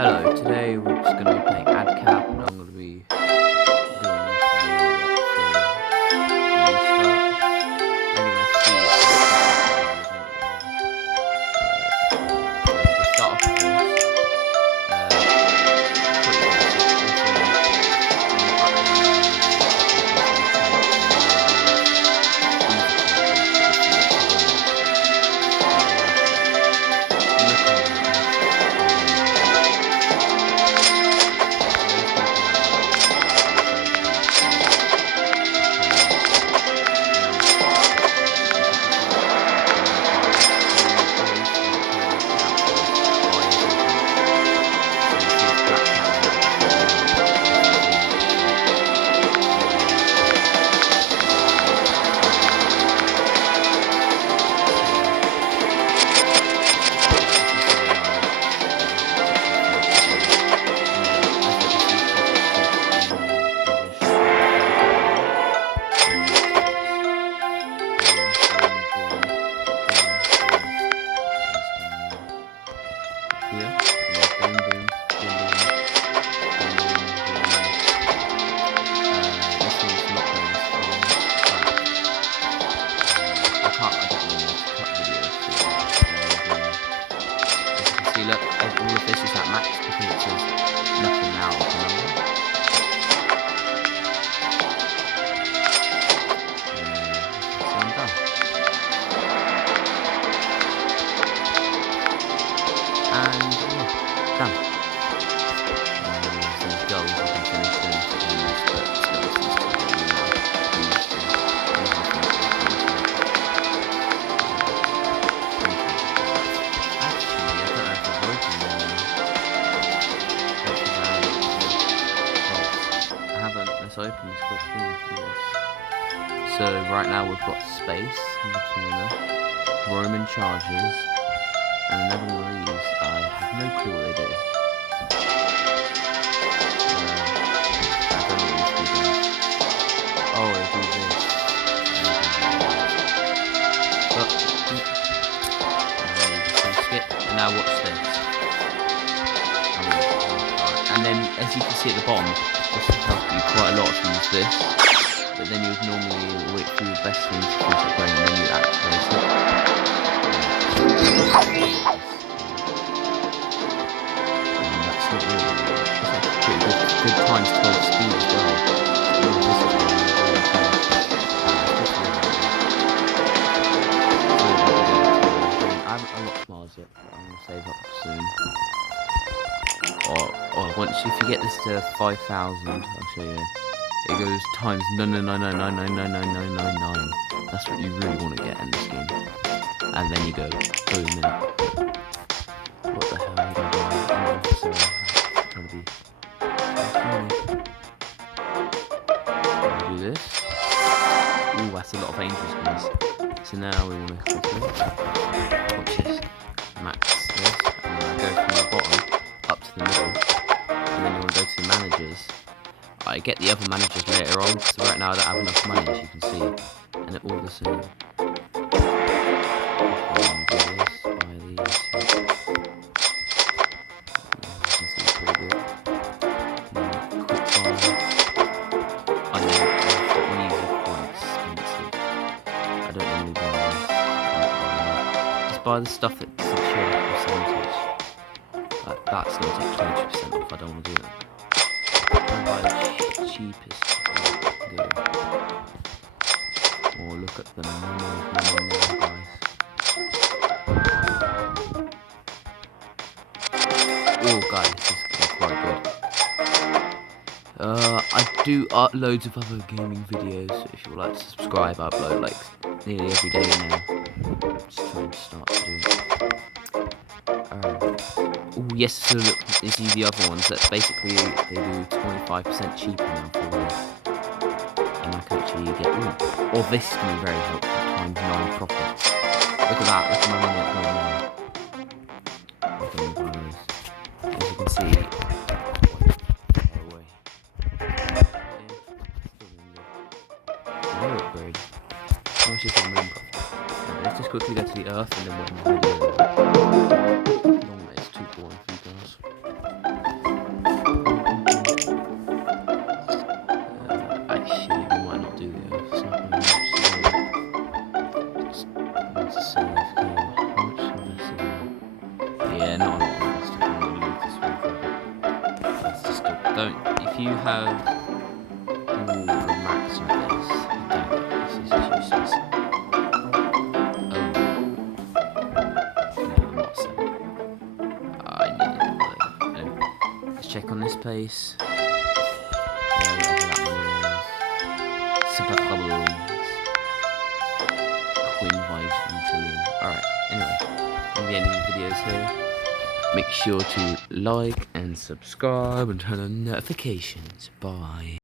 Hello, today we're just going to be playing adcap and I'm going to be doing this restart. And you're going to see we'll start off with this. Pretty basic. Here, boom, boom, boom, boom, this one's not going as far back. I don't know how to cut videos. As you can see, look, all of this is at max because it says nothing now of the number. So I'm done. And yeah, done. Some goals you can finish them to use, but actually, I don't know if I've opened them. I haven't. Let's open this quick thing for this. So right now we've got space in between them, Roman charges, and another one of these. I have no clue what they do. I don't know what these do. Oh, they do this. But skip. And now watch this. And then, as you can see at the bottom, this will help you quite a lot if you use this. But then you would normally wait for your best thing to finish it going, and then you activate it. That's not really. It's actually pretty good times 12 speed as well. I haven't unlocked Mars yet, but I'm gonna save up soon. Or once if you get this to 5,000, I'll show you. It goes times 999999999. That's what you really want to get in this game. And then you go boom in it. What the hell are you doing? I'm trying to be. Do this. Ooh, that's a lot of angels, guys. So now we want to quickly watch this. Max this, and then go from the bottom up to the middle, and then you want to go to managers. I get the other managers later on, because right now I don't have enough money, as you can see, and they're all the same. Buy the stuff that's such a percentage. Like that's going to take 20% off. I don't want to do that. I'll buy the cheapest. Go. Or look at the normal guys. Oh, guys, this is quite good. I do loads of other gaming videos. So if you would like to subscribe, I upload like nearly every day now. Just trying to start to do it. Oh yes, so look, you see the other ones that basically they do 25% cheaper now for this. And I can actually get or this can be very helpful, times 9 profits. Look at that, look at my money up going now. As you can see, no upgrade. How much is the moon profit? Let's just quickly go to the Earth and then we'll end the video. Long way, it's too boring for you guys. Yeah, not a lot of us can really use this one for. Let's just don't. If you have all the max of this, don't. This is useless. Oh. No, I'm not saying. I need it. Anyway, let's check on this place. Yeah, whatever that money was. Super bubbles. Queen vibes from Tillian. Alright, anyway. I'm the end of the videos here. Make sure to like and subscribe and turn on notifications. Bye.